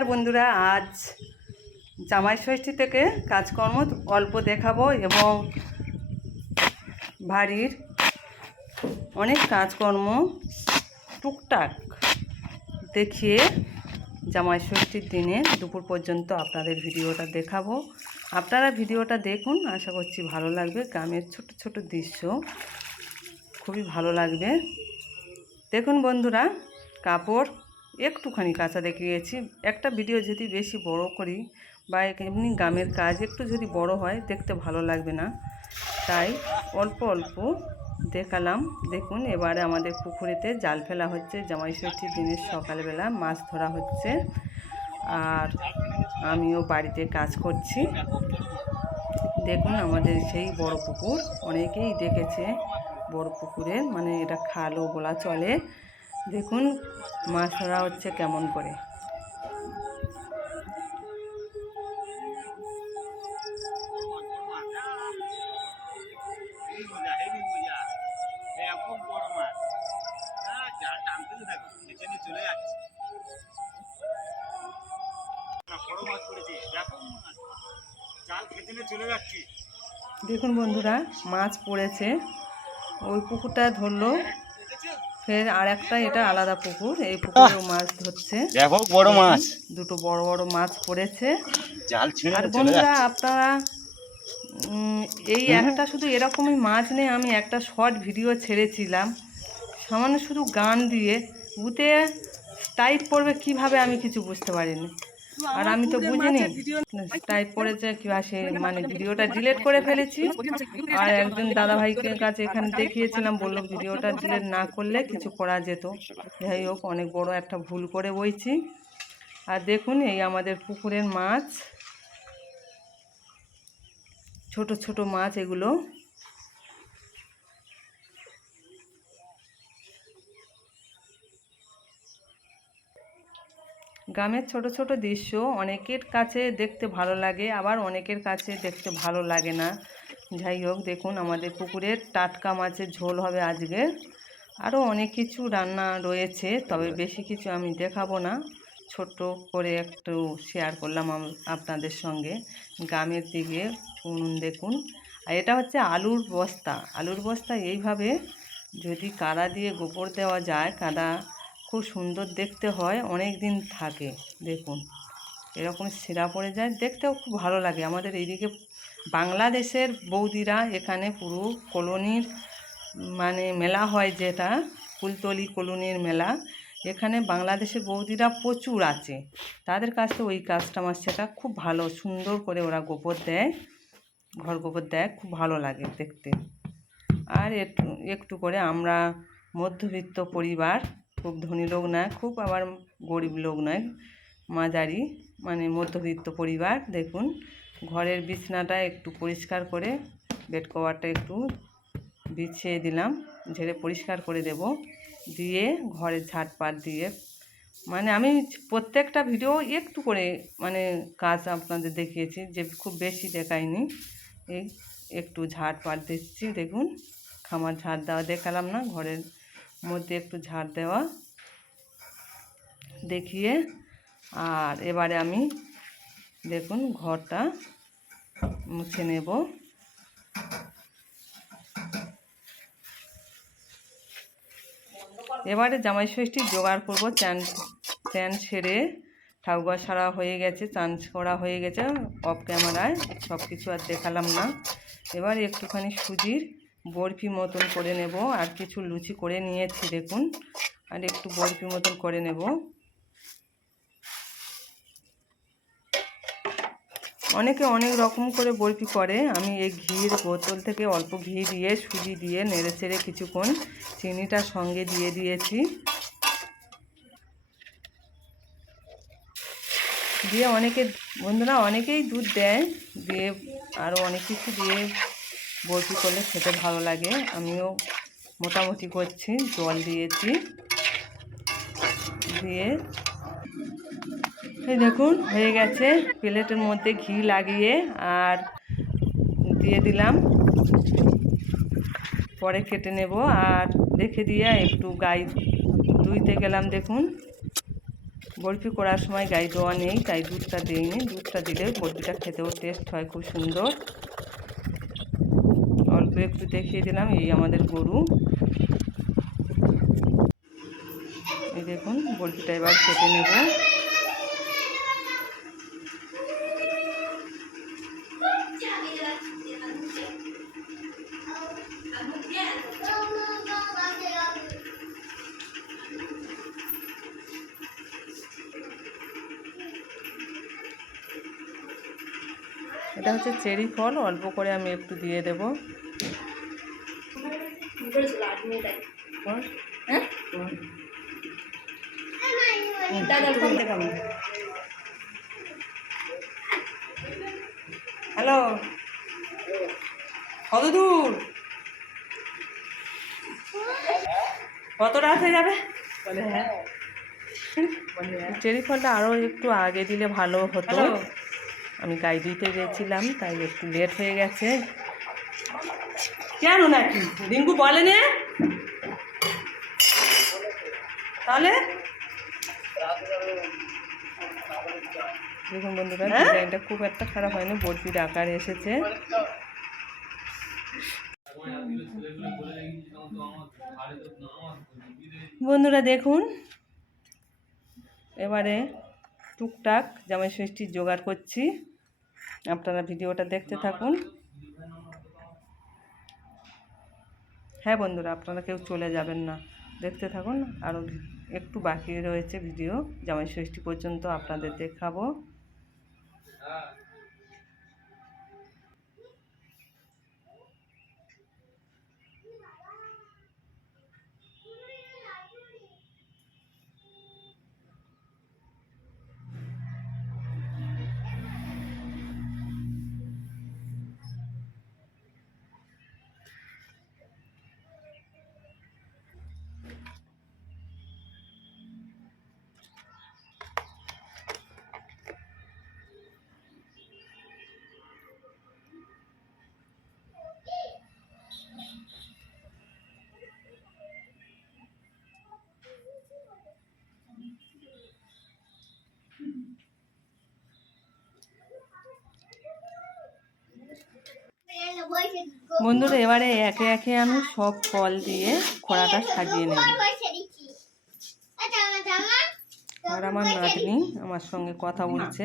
নমস্কার বন্ধুরা, আজ জামাই ষষ্ঠী থেকে কাজকর্ম অল্প দেখাবো এবং বাড়ির অনেক কাজকর্ম টুকটাক দেখিয়ে জামাই ষষ্ঠীর দিনে দুপুর পর্যন্ত আপনাদের ভিডিওটা দেখাবো। আপনারা ভিডিওটা দেখুন, আশা করছি ভালো লাগবে। গ্রামের ছোট ছোট দৃশ্য খুবই ভালো লাগবে। দেখুন বন্ধুরা, কাপড় একটুখানি কাঁচা দেখিয়েছি। একটা ভিডিও যদি বেশি বড় করি বা এমনি গ্রামের কাজ একটু যদি বড় হয় দেখতে ভালো লাগবে না, তাই অল্প অল্প দেখালাম। দেখুন, এবারে আমাদের পুকুরেতে জাল ফেলা হচ্ছে। জামাই ষষ্ঠীর দিনের সকালবেলা মাছ ধরা হচ্ছে আর আমিও বাড়িতে কাজ করছি। দেখুন, আমাদের সেই বড় পুকুর, অনেকেই দেখেছে বড় পুকুরে, মানে এটা খালও বলা চলে। দেখুন মাছ ধরা হচ্ছে কেমন করে। দেখুন বন্ধুরা, মাছ পড়েছে। ওই পুকুরটা ধরলো, ফের আর একটা এটা আলাদা পুকুর, এই পুকুরেও মাছ ধরছে। বড় মাছ, দুটো বড় বড় মাছ পড়েছে। জাল ছিঁড়ে আর বন্ধুরা, আপনারা এই একটা শুধু এরকমই মাছ নেই, আমি একটা শর্ট ভিডিও ছেড়েছিলাম সামান্য শুধু গান দিয়ে। উতে টাইপ পড়বে কিভাবে আমি কিছু বুঝতে পারিনি, আর আমি তো বুঝিনি টাইপ পড়েছে কীভাবে, সে মানে ভিডিওটা ডিলিট করে ফেলেছি। আর একজন দাদাভাইকে কাছে এখানে দেখিয়েছিলাম, বললো ভিডিওটা ডিলিট না করলে কিছু করা যেত। যাই হোক, অনেক বড় একটা ভুল করে বইছি। আর দেখুন, এই আমাদের পুকুরের মাছ, ছোট ছোট মাছ এগুলো। গ্রামের ছোট ছোট দৃশ্য অনেকের কাছে দেখতে ভালো লাগে, আবার অনেকের কাছে দেখতে ভালো লাগে না। যাই হোক, দেখুন আমাদের পুকুরের টাটকা মাছের ঝোল হবে আজকে। আরও অনেক কিছু রান্না রয়েছে, তবে বেশি কিছু আমি দেখাবো না, ছোট করে একটু শেয়ার করলাম আপনাদের সঙ্গে। গ্রামের দিকে উনুন দেখুন। আর এটা হচ্ছে আলুর বস্তা। আলুর বস্তা এইভাবে যদি কাদা দিয়ে গোবর দেওয়া যায়, কাদা খুব সুন্দর দেখতে হয়, অনেক দিন থাকে। দেখুন এরকম ছেঁড়া পড়ে যায়, দেখতেও খুব ভালো লাগে। আমাদের এইদিকে বাংলাদেশের বৌদিরা এখানে পুরো কলোনির মানে মেলা হয়, যেটা কুলতলি কলোনির মেলা, এখানে বাংলাদেশের বৌদিরা প্রচুর আছে। তাদের কাছে ওই কাজটা আমার সেটা খুব ভালো, সুন্দর করে ওরা গোবর দেয়, ঘর গোবর দেয়, খুব ভালো লাগে দেখতে। আর একটু একটু করে আমরা মধ্যবিত্ত পরিবার, খুব ধনী লোক নয়, খুব আবার গরিব লোক নয়, মাঝারি মানে মধ্যবিত্ত পরিবার। দেখুন, ঘরের বিছনাটা একটু পরিষ্কার করে, বেড কভারটা একটু বিছিয়ে দিলাম, ঝেড়ে পরিষ্কার করে দেব, দিয়ে ঘরের ঝাঁটপাট দিয়ে, মানে আমি প্রত্যেকটা ভিডিও একটু করে মানে কাজ আপনাদের দেখিয়েছি, যে খুব বেশি দেখাইনি। এই একটু ঝাঁটপাট দিচ্ছি। দেখুন, খামার ঝাড় দেওয়া দেখালাম না, ঘরের মধ্যে একটু ঝাড় দেওয়া দেখিয়ে। আর এবারে আমি দেখুন ঘরটা মুছে নেব। এবারে জামাই ষষ্ঠী জোগাড় করবো। চ্যান ছেড়ে ঠাকুর সারা হয়ে গেছে, চান করা হয়ে গেছে অফ ক্যামেরায়, সব কিছু আর দেখালাম না। এবার একটুখানি সুজির বরফি মতন করে নেব, আর কিছু লুচি করে নিয়েছি দেখুন, আর একটু বরফি মতন করে নেব। অনেকে অনেক রকম করে বরফি করে, আমি এই ঘির বোতল থেকে অল্প ঘি দিয়ে সুজি দিয়ে নেড়ে চেড়ে কিছুক্ষণ চিনিটা সঙ্গে দিয়ে দিয়েছি, দিয়ে অনেকে বন্ধুরা অনেকেই দুধ দেয়, দিয়ে আরও অনেক কিছু দিয়ে বরফি করলে খেতে ভালো লাগে। আমিও মোটামুটি করছি, জল দিয়েছি, দিয়ে এই দেখুন হয়ে গেছে। প্লেটের মধ্যে ঘি লাগিয়ে আর দিয়ে দিলাম, পরে কেটে নেব আর রেখে দিয়ে একটু গায়ে ধুইতে গেলাম। দেখুন বরফি করার সময় গায়ে দেওয়া নেই, তাই দুধটা দিইনি। দুধটা দিলে বরফিটা খেতেও টেস্ট হয় খুব সুন্দর। অল্প একটু দেখিয়ে দিলাম। এই আমাদের গরু, এই দেখুন বরফিটা এবার কেটে নেব। এটা হচ্ছে চেরি ফল, অল্প করে আমি একটু দিয়ে দেব। হ্যালো, কত দূর, কত রাত হয়ে যাবে? বলে হ্যাঁ। চেরি ফলটা আরও একটু আগে দিলে ভালো হতো। আমি গায়ে দিতে গেছিলাম, তাই একটু লেট হয়ে গেছে। কেন নাকি রিঙ্কু বলেনি? তাহলে দেখুন বন্ধুরা, ডিজাইনটা খুব একটা খারাপ হয়নি, বরফির আকার এসেছে। বন্ধুরা দেখুন, এবারে টুকটাক জামাই ষষ্ঠীর জোগাড় করছি। আপনারা ভিডিওটা দেখতে থাকুন। হ্যাঁ বন্ধুরা, আপনারা কেউ চলে যাবেন না, দেখতে থাকুন। আরও একটু বাকি রয়েছে ভিডিও, জামাই ষষ্ঠী পর্যন্ত আপনাদের দেখাবো। বন্ধুরা এবারে একে একে আমি সব ফল দিয়ে খোড়াটা সাজিয়ে নেব। আর আমার নাতনি আমার সঙ্গে কথা বলছে,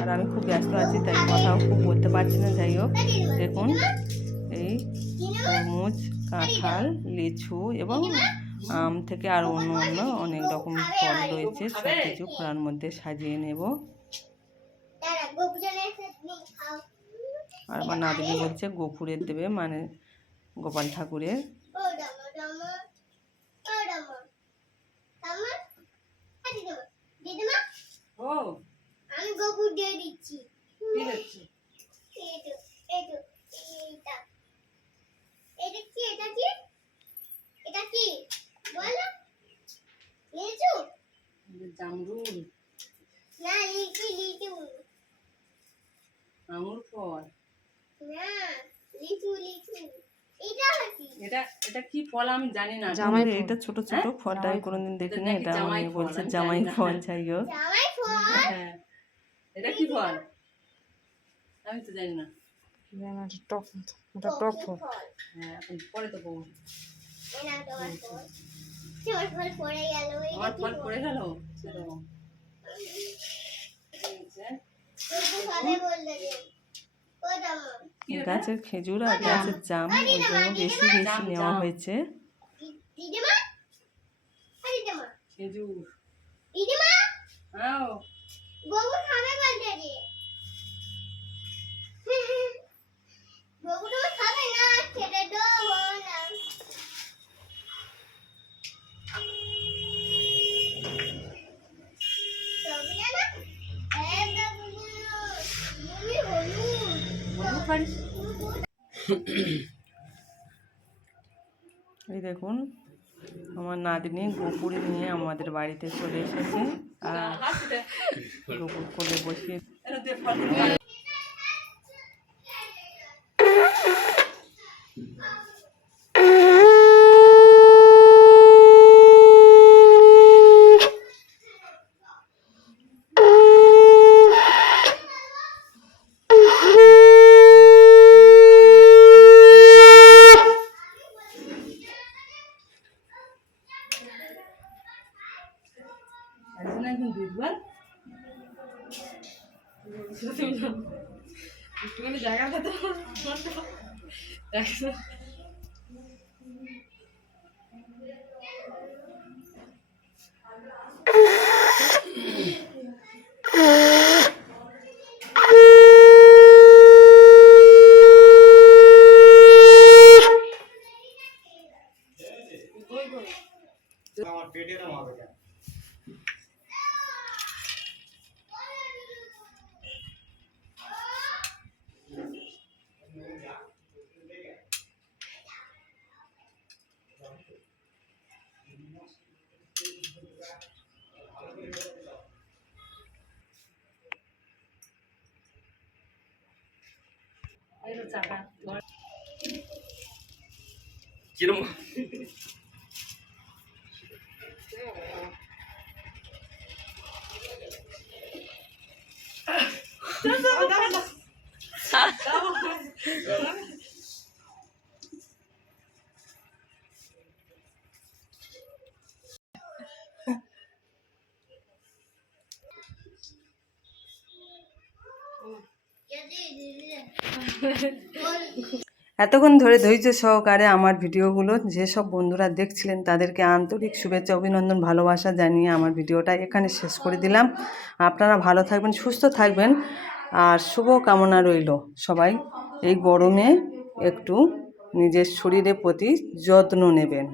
আর আমি খুব ব্যস্ত আছি, তাই কথাও খুব বলতে পারছি না। যাই হোক, দেখুন এই তরমুজ, কাঁঠাল, লিচু এবং আম থেকে আরও অন্য অন্য অনেক রকম ফল রয়েছে। সব কিছু খোড়ার মধ্যে সাজিয়ে নেব। আর আমার নাতনি বলছে গোপুরের দেবে, মানে গোপাল ঠাকুরের। আমি গোপুর দিয়ে দিচ্ছি। এটা কি বলো? লিচু? জামরুল না, লিচু। আঙুর ফল না, লিচু। এটা কি ফল আমি জানি না। জামাই, এটা ছোট ছোট ফলটা আমি কোনোদিন দেখিনি। এটা আমি বলছে জামাই ফল। যাই হোক, জামাই ফল। হ্যাঁ, এটা কি ফল আমি তো জানি না। টক ফল। হ্যাঁ, এখন পরে তো বলবো। এনা তোমার ফল। তোমার ফল পড়ে গেল। আমার ফল পড়ে গেল। গাছের খেজুর আর গাছের জাম, ওই জন্য বেশি বেশি নেওয়া হয়েছে। খেজুর এই দেখুন, আমার নাতনি গোপুরে নিয়ে আমাদের বাড়িতে চলে এসেছে, আর গোপুর কোলে বসিয়ে একজন একজন দুধবার একটুখানি জায়গা পেতে আমার পেটে না মারবে কেন? কিরম এতক্ষণ ধরে ধৈর্য সহকারে আমার ভিডিওগুলো যেসব বন্ধুরা দেখছিলেন তাদেরকে আন্তরিক শুভেচ্ছা অভিনন্দন ভালোবাসা জানিয়ে আমার ভিডিওটা এখানে শেষ করে দিলাম। আপনারা ভালো থাকবেন, সুস্থ থাকবেন, আর শুভ কামনা রইল। সবাই এই গরমে একটু নিজের শরীরের প্রতি যত্ন নেবেন।